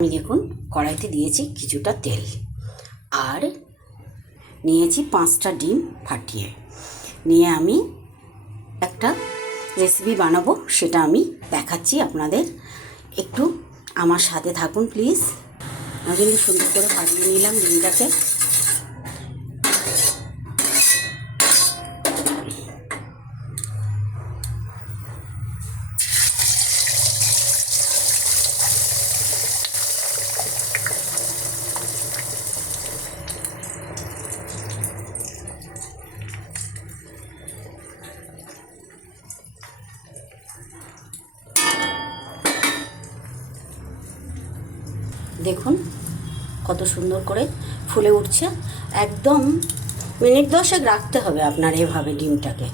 আমি দেখুন কড়াইতে দিয়েছি কিছুটা তেল আর নিয়েছি 5টা ডিম ফাটিয়ে নিয়ে আমি একটা রেসিপি বানাবো, সেটা আমি দেখাচ্ছি আপনাদের। একটু আমার সাথে থাকুন প্লিজ। আমি কিন্তু সুন্দর করে ফাটিয়ে নিলাম ডিমটাকে। দেখুন কত সুন্দর করে ফুলে উঠছে। একদম মিনিট 10 রাখতে হবে আপনার এভাবে ডিমটাকে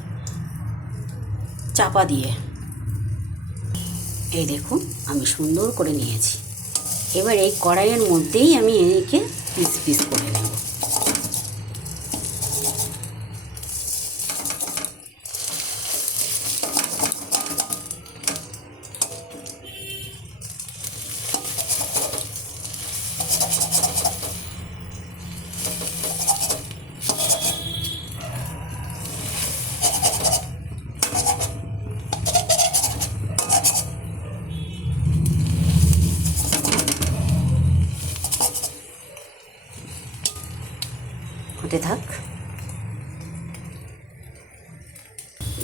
চাপা দিয়ে। এই দেখুন আমি সুন্দর করে নিয়েছি। এবার এই কড়াইয়ের মধ্যেই আমি একে পিস পিস করে নেব। হতে থাক।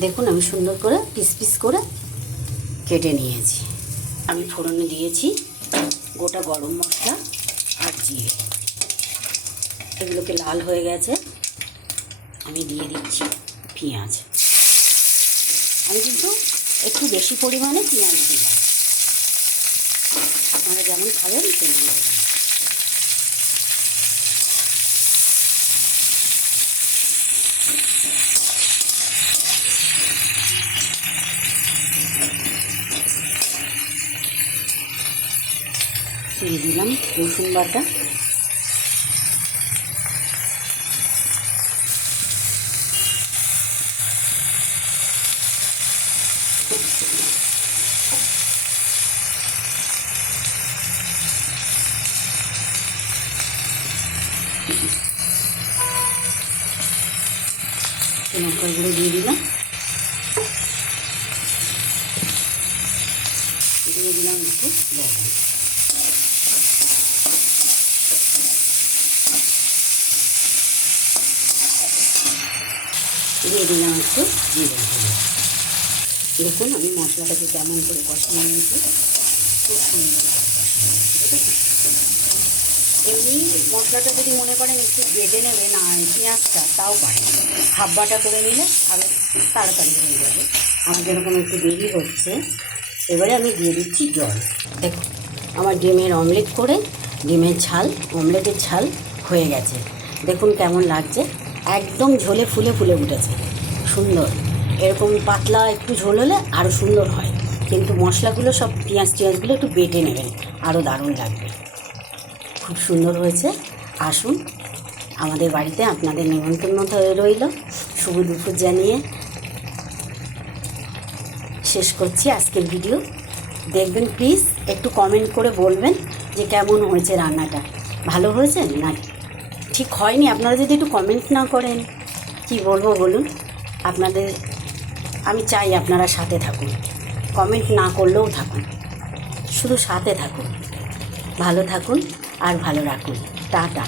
দেখুন আমি সুন্দর করে পিস পিস করে কেটে নিয়েছি। আমি ফোড়নে দিয়েছি গোটা গরম মশলা আর জিরে। এগুলোকে লাল হয়ে গেছে। আমি দিয়ে দিচ্ছি পেঁয়াজ। আমি কিন্তু একটু বেশি পরিমাণে পেঁয়াজ দিলাম, আপনারা যেমন খাবেন তেমন দেবেন। দিয়ে দিলাম রসুন বাটা। লঙ্কাগুলো দিয়ে দিলাম। দিয়ে দিলাম একটু লবণ। দিয়ে দিলাম একটু জিরে। দেখুন আমি মশলাটাকে কেমন করে কষিয়ে নিয়েছি, খুব সুন্দর করে কষিয়ে নিয়েছি। এমনি মশলাটা যদি মনে করেন একটু বেটে নেবেন আর পেঁয়াজটা, তাও পারেন। হাফ বাটা করে নিলে আরও তাড়াতাড়ি হয়ে যাবে। আমার যেরকম একটু দেরি হচ্ছে, এবারে আমি দিয়ে দিচ্ছি জল। দেখুন আমার ডিমের অমলেট করে ডিমের ঝাল, অমলেটের ঝাল হয়ে গেছে। দেখুন কেমন লাগছে, একদম ঝোলে ফুলে ফুলে উঠেছে, সুন্দর। এরকম পাতলা একটু ঝোল হলে আরও সুন্দর হয়, কিন্তু মশলাগুলো সব পেঁয়াজগুলো একটু বেটে নেবেন, আরও দারুণ লাগবে। খুব সুন্দর হয়েছে। আসুন আমাদের বাড়িতে, আপনাদের নিমন্ত্রণ রইল। শুভ দুপুর জানিয়ে শেষ করছি আজকের ভিডিও। দেখবেন প্লিজ, একটু কমেন্ট করে বলবেন যে কেমন হয়েছে রান্নাটা, ভালো হয়েছে না ঠিক হয়নি। আপনারা যদি একটু কমেন্ট না করেন কি বলবো বলুন। আপনাদের আমি চাই আপনারা সাথে থাকুন, কমেন্ট না করলেও থাকুন, শুধু সাথে থাকুন। ভালো থাকুন আর ভালো রাখুন। টাটা।